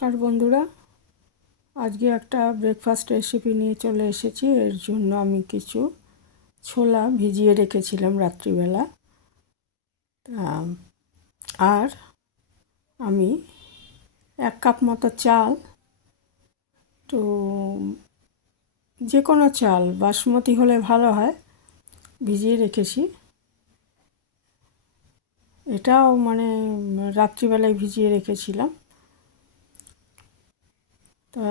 নমস্কার বন্ধুরা, আজকে একটা ব্রেকফাস্ট রেসিপি নিয়ে চলে এসেছি। এর জন্য আমি কিছু ছোলা ভিজিয়ে রেখেছিলাম রাত্রিবেলা। আর আমি 1 কাপ মতো চাল, তো যে কোনো চাল, বাসমতি হলে ভালো হয়, ভিজিয়ে রেখেছি। এটাও রাত্রিবেলায় ভিজিয়ে রেখেছিলাম। তা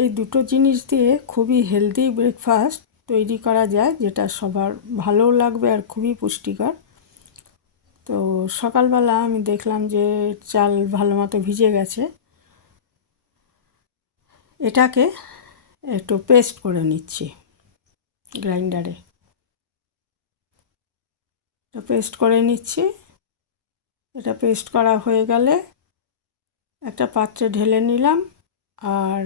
এই দুটো জিনিস দিয়ে খুবই হেলদি ব্রেকফাস্ট তৈরি করা যায়, যেটা সবার ভালোও লাগবে আর খুবই পুষ্টিকর। তো সকালবেলা আমি দেখলাম যে চাল ভালো মতো ভিজে গেছে। এটাকে একটু পেস্ট করে নিচ্ছি গ্রাইন্ডারে। পেস্ট করে নিচ্ছি। এটা পেস্ট করা হয়ে গেলে একটা পাত্রে ঢেলে নিলাম। আর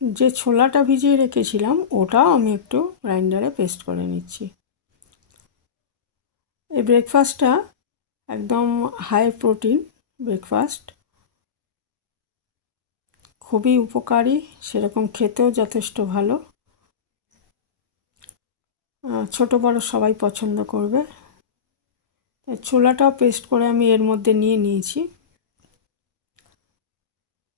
যে ছোলাটা ভিজিয়ে রেখেছিলাম ওটাও আমি একটু গ্রাইন্ডারে পেস্ট করে নিচ্ছি। এই ব্রেকফাস্টটা একদম হাই প্রোটিন ব্রেকফাস্ট, খুবই উপকারী, সেরকম খেতেও যথেষ্ট ভালো। ছোট বড় সবাই পছন্দ করবে। ছোলাটাও পেস্ট করে আমি এর মধ্যে নিয়ে নিয়েছি।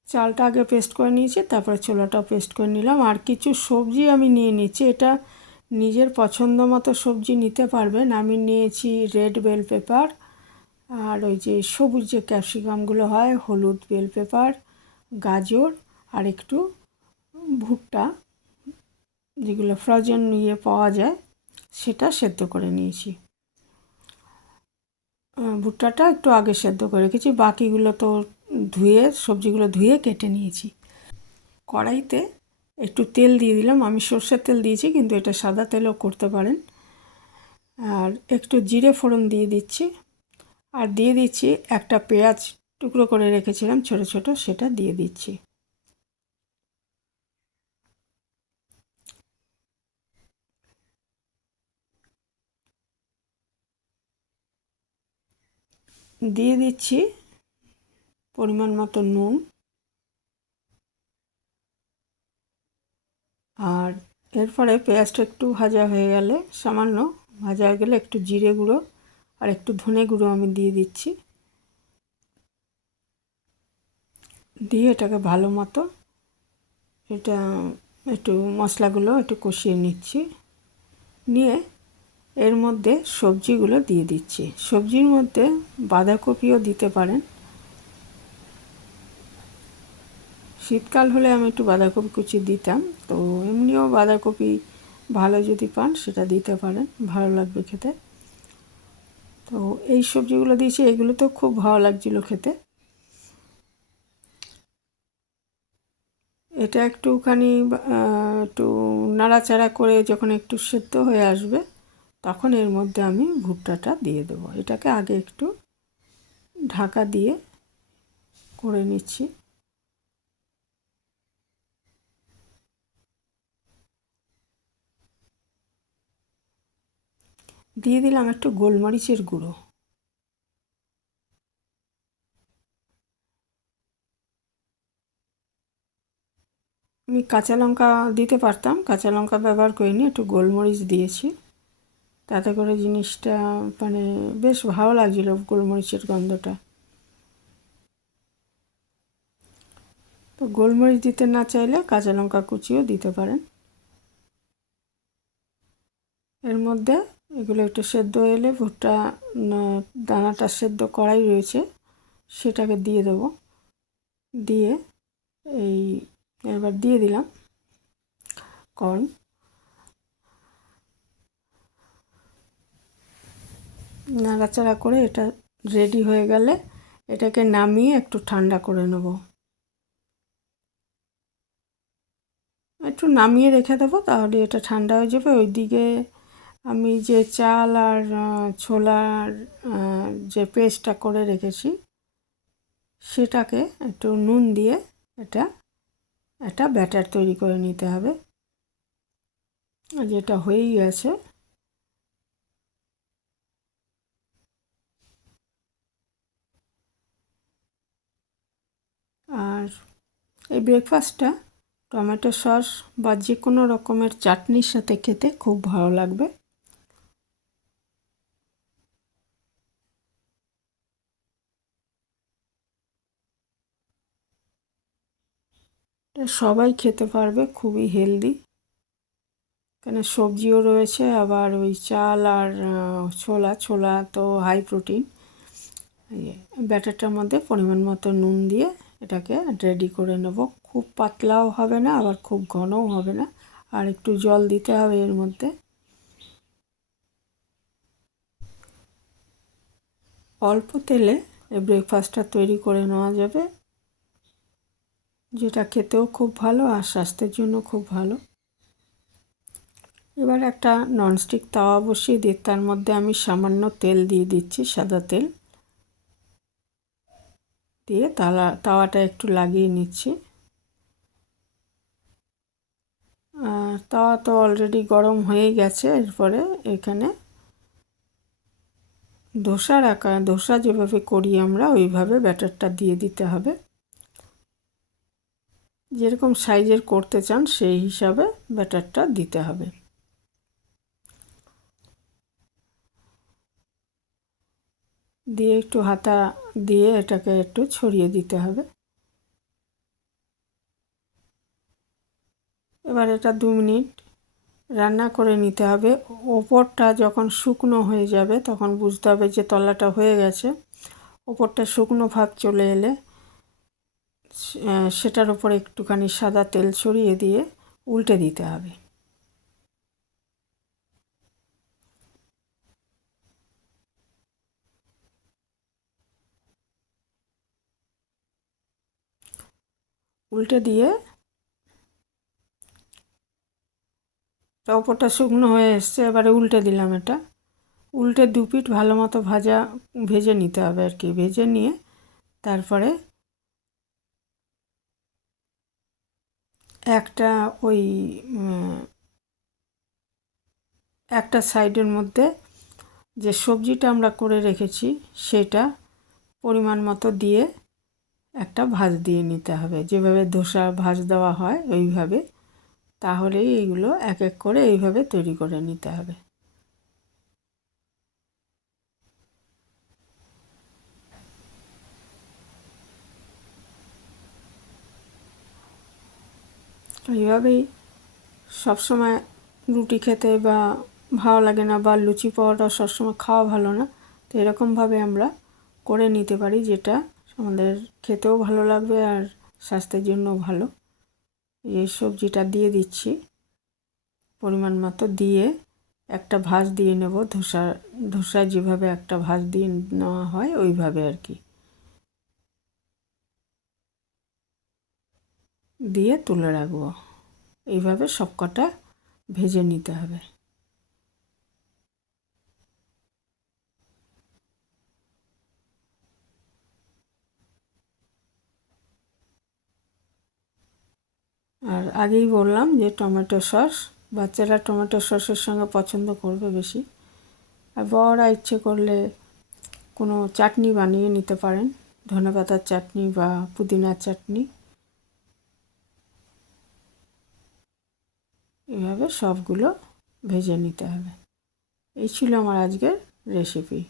চালটা আগে পেস্ট করে নিয়েছি, তারপরে ছোলাটাও পেস্ট করে নিলাম। আর কিছু সবজি আমি নিয়ে নিচ্ছি। এটা নিজের পছন্দ মতো সবজি নিতে পারবেন। আমি নিয়েছি রেড বেল পেপার, আর ওই যে সবুজ যে ক্যাপসিকামগুলো হয়, হলুদ বেল পেপার, গাজর, আর একটু ভুট্টা, যেগুলো ফ্রোজেন পাওয়া যায়, সেটা সেদ্ধ করে নিয়েছি। ভুট্টাটা একটু আগে সেদ্ধ করে রেখেছি, বাকিগুলো তো সবজিগুলো ধুয়ে কেটে নিয়েছি। কড়াইতে একটু তেল দিয়ে দিলাম। আমি সর্ষের তেল দিয়েছি, কিন্তু এটা সাদা তেলও করতে পারেন। আর একটু জিরে ফোড়ন দিয়ে দিচ্ছি। আর দিয়ে দিচ্ছি একটা পেঁয়াজ টুকরো করে রেখেছিলাম ছোট ছোট, সেটা দিয়ে দিচ্ছি। দিয়ে দিচ্ছি পরিমাণ মতো নুন। আর এরপরে পেঁয়াজটা একটু ভাজা হয়ে গেলে, সামান্য ভাজা হয়ে গেলে, একটু জিরে গুঁড়ো আর একটু ধনে গুঁড়ো আমি দিয়ে দিচ্ছি। দিয়ে এটাকে ভালো মতো এটা একটু মশলাগুলো একটু কষিয়ে নিচ্ছি। নিয়ে এর মধ্যে সবজিগুলো দিয়ে দিচ্ছি। সবজির মধ্যে বাঁধাকপিও দিতে পারেন। শীতকাল হলে আমি একটু বাঁধাকপি কুচি দিতাম, তো এমনিও বাঁধাকপি ভালো যদি পান সেটা দিতে পারেন, ভালো লাগবে খেতে। তো এই সবজিগুলো দিয়েছি, এগুলো তো খুব ভালো লাগছিলো খেতে। এটা একটুখানি একটু নাড়াচাড়া করে যখন একটু সেদ্ধ হয়ে আসবে, তখন এর মধ্যে আমি ভুট্টাটা দিয়ে দেবো। এটাকে আগে একটু ঢাকা দিয়ে করে নিচ্ছি। দিয়ে দিলাম একটু গোলমরিচের গুঁড়ো। আমি কাঁচা লঙ্কা দিতে পারতাম, কাঁচা লঙ্কা ব্যবহার করিনি, একটু গোলমরিচ দিয়েছি। তাতে করে জিনিসটা বেশ ভালো লাগছিল, গোলমরিচের গন্ধটা। তো গোলমরিচ দিতে না চাইলে কাঁচা লঙ্কা কুচিও দিতে পারেন। এর মধ্যে এগুলো একটু সেদ্ধ এলে, ভুট্টা দানাটা সেদ্ধ করাই রয়েছে, সেটাকে দিয়ে দেবো। দিয়ে এই এবার দিয়ে দিলাম কর্ন। নাড়াচাড়া করে এটা রেডি হয়ে গেলে এটাকে নামিয়ে একটু ঠান্ডা করে নেব। একটু নামিয়ে রেখে দেবো, তাহলে এটা ঠান্ডা হয়ে যাবে। ওইদিকে আমি যে চাল আর ছোলার যে পেস্টটা করে রেখেছি, সেটাকে একটু নুন দিয়ে এটা একটা ব্যাটার তৈরি করে নিতে হবে। যেটা হয়েই গেছে। আর এই ব্রেকফাস্টটা টমেটো সস বা যে কোনো রকমের চাটনির সাথে খেতে খুব ভালো লাগবে। এটা সবাই খেতে পারবে, খুবই হেলদি। এখানে সবজিও রয়েছে, আবার ওই চাল আর ছোলা, ছোলা তো হাই প্রোটিন। ব্যাটারটার মধ্যে পরিমাণ মতো নুন দিয়ে এটাকে রেডি করে নেব। খুব পাতলাও হবে না, আবার খুব ঘনও হবে না, আর একটু জল দিতে হবে এর মধ্যে। অল্প তেলে এই ব্রেকফাস্টটা তৈরি করে নেওয়া যাবে, যেটা খেতেও খুব ভালো আর স্বাস্থ্যের জন্য খুব ভালো। এবার একটা ননস্টিক তাওয়া বসিয়ে দিয়ে তার মধ্যে আমি সামান্য তেল দিয়ে দিচ্ছি, সাদা তেল দিয়ে তাওয়াটা একটু লাগিয়ে নিচ্ছি। তাওয়া তো অলরেডি গরম হয়ে গেছে। এরপরে এখানে ধোসা যেভাবে করি আমরা ওইভাবে ব্যাটারটা দিয়ে দিতে হবে। যেরকম সাইজের করতে চান সেই হিসাবে ব্যাটারটা দিতে হবে। দিয়ে একটু হাতা দিয়ে এটাকে একটু ছড়িয়ে দিতে হবে। এবার এটা 2 মিনিট রান্না করে নিতে হবে। ওপরটা যখন শুকনো হয়ে যাবে তখন বুঝতে হবে যে তলাটা হয়ে গেছে। ওপরটা শুকনো ভাব চলে এলে সেটার উপর একটুখানি সাদা তেল ছড়িয়ে দিয়ে উল্টে দিতে হবে। উল্টে দিয়ে ওপরটা শুকনো হয়ে এসছে, এবারে উল্টে দিলাম। এটা উল্টে 2 পিঠ ভালো মতো ভেজে নিতে হবে আর কি। ভেজে নিয়ে তারপরে একটা ওই একটা সাইডের মধ্যে যে সবজিটা আমরা করে রেখেছি সেটা পরিমাণ মতো দিয়ে একটা ভাঁজ দিয়ে নিতে হবে, যেভাবে ধোসা ভাঁজ দেওয়া হয় ওইভাবে। তাহলেই এইগুলো এক এক করে এইভাবে তৈরি করে নিতে হবে। এইভাবেই সবসময় রুটি খেতে বা ভালো লাগে না, বা লুচি পরোটা সবসময় খাওয়া ভালো না, তো এরকমভাবে আমরা করে নিতে পারি, যেটা আমাদের খেতেও ভালো লাগবে আর স্বাস্থ্যের জন্য ভালো। এই সবজিটা দিয়ে দিচ্ছি পরিমাণ মতো, দিয়ে একটা ভাঁজ দিয়ে নেব। ধোসায় যেভাবে একটা ভাঁজ দিয়ে নেওয়া হয় ওইভাবে আর কি, দিয়ে তুলে রাখবো। এইভাবে সবকটা ভেজে নিতে হবে। আর আগেই বললাম যে টমেটো সস, বাচ্চারা টমেটো সসের সঙ্গে পছন্দ করবে বেশি। আর বড়রা ইচ্ছে করলে কোনো চাটনি বানিয়ে নিতে পারেন, ধনেপাতার চাটনি বা পুদিনার চাটনি। এভাবে সবগুলো ভেজে নিতে হবে। এই ছিল আমার আজকের রেসিপি।